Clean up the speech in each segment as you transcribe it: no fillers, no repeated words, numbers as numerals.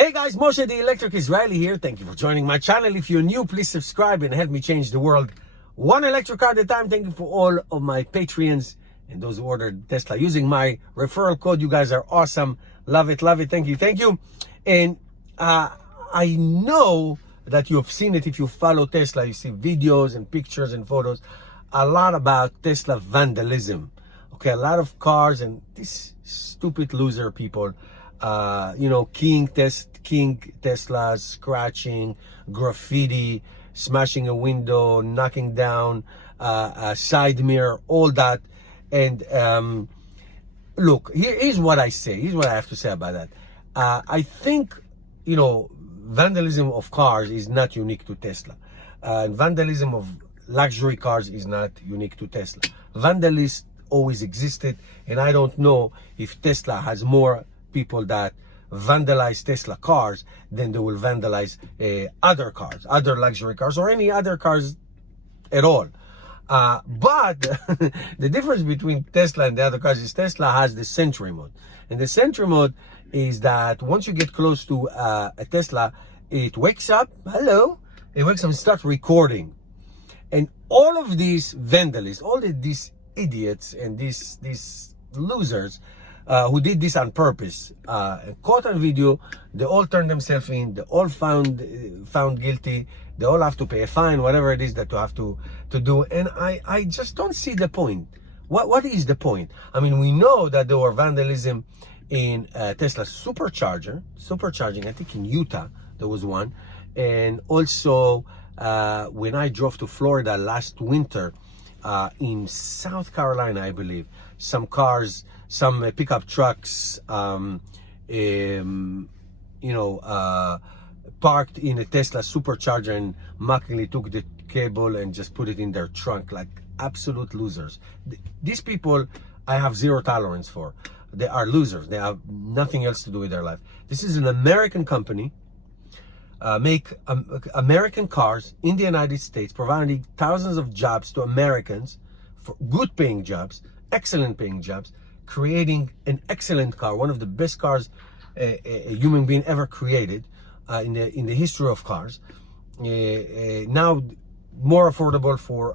Hey guys, Moshe the Electric Israeli here. Thank you for joining my channel. If you're new, please subscribe and help me change the world one electric car at a time. Thank you for all of my Patreons and those who ordered Tesla using my referral code. You guys are awesome. Love it, love it. Thank you. And I know that you've seen it. If you follow Tesla, you see videos and pictures and photos a lot about Tesla vandalism. Okay, a lot of cars and these stupid loser people, keying Teslas, scratching, graffiti, smashing a window, knocking down a side mirror, all that. And look, here's what I say. Here's what I have to say about that. I think, vandalism of cars is not unique to Tesla. Vandalism of luxury cars is not unique to Tesla. Vandalists always existed, and I don't know if Tesla has more people that vandalize Tesla cars than they will vandalize other cars, other luxury cars, or any other cars at all. But the difference between Tesla and the other cars is Tesla has the Sentry mode. And the Sentry mode is that once you get close to a Tesla, it wakes up, it wakes up and starts recording. And all of these vandalists, all of these idiots and these losers who did this on purpose, caught on video, they all turned themselves in, they all found guilty, they all have to pay a fine, whatever it is that you have to do. And I just don't see the point. What is the point? I mean, we know that there were vandalism in Tesla supercharging, I think in Utah there was one. And also when I drove to Florida last winter, in South Carolina, I believe, some cars, some pickup trucks, parked in a Tesla supercharger and mockingly took the cable and just put it in their trunk like absolute losers. These people I have zero tolerance for. They are losers. They have nothing else to do with their life. This is an American company, make American cars in the United States, providing thousands of jobs to Americans, for good paying jobs, excellent paying jobs, creating an excellent car, one of the best cars a human being ever created in the history of cars. Now more affordable for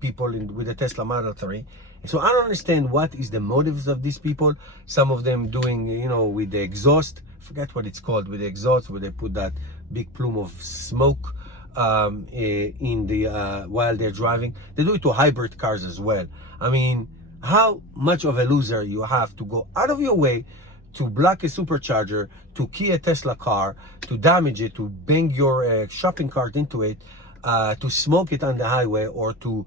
people with the Tesla Model 3. So I don't understand what is the motives of these people. Some of them doing, with the exhaust, forget what it's called, with the exhaust, where they put that big plume of smoke in the while they're driving. They do it to hybrid cars as well. I mean, how much of a loser you have to go out of your way to block a supercharger, to key a Tesla car, to damage it, to bang your shopping cart into it, to smoke it on the highway, or to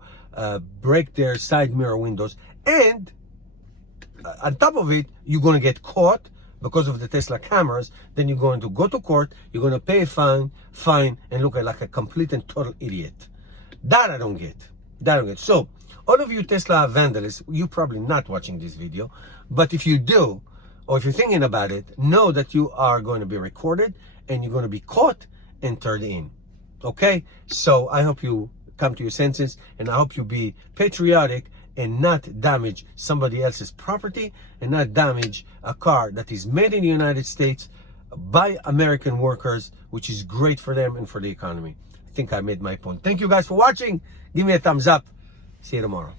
break their side mirror windows. And on top of it, you're going to get caught because of the Tesla cameras. Then you're going to go to court, you're going to pay a fine, and look like a complete and total idiot. That I don't get. So, all of you Tesla vandalists, you're probably not watching this video, but if you do, or if you're thinking about it, know that you are going to be recorded and you're going to be caught and turned in. Okay? So I hope you come to your senses, and I hope you be patriotic and not damage somebody else's property, and not damage a car that is made in the United States by American workers, which is great for them and for the economy. I think I made my point. Thank you guys for watching. Give me a thumbs up. See you tomorrow.